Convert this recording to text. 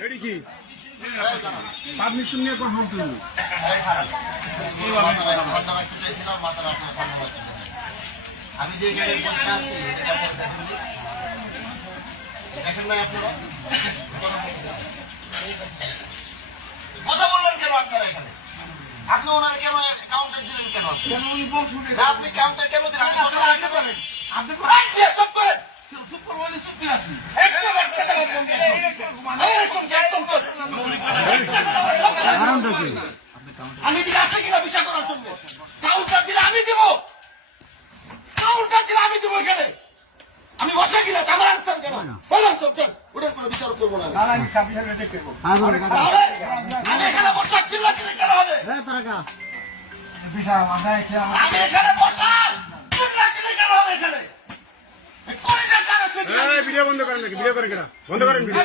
এডি কি পারমিশন নিয়ে কোন হাউস হলো আমি যে গাড়ি বসে আছি দেখেন না আপনারা কথা বললেন কেন আপনারা এখানে আপনি ওনার কেন কাউন্টার দিলেন কেন আপনি কাউন্টার কেন দিলেন আপনি চুপ করেন আমি দিকে আসছে কিনা বিচার করার জন্য কাউন্টার দিলে আমি দিব কাউন্টার দিলে আমি দিব এখানে আমি বসে কিনা আমার আনসার কেন বললাম চল চল ওটার কোনো বিচার করবো না আমি এখানে বসা চিল্লা চিল্লি কেন হবে আমি এখানে বসা চিল্লা চিল্লি কেন হবে এখানে ভিডিও বন্ধ করেন ভিডিও করেন বন্ধ করেন ভিডিও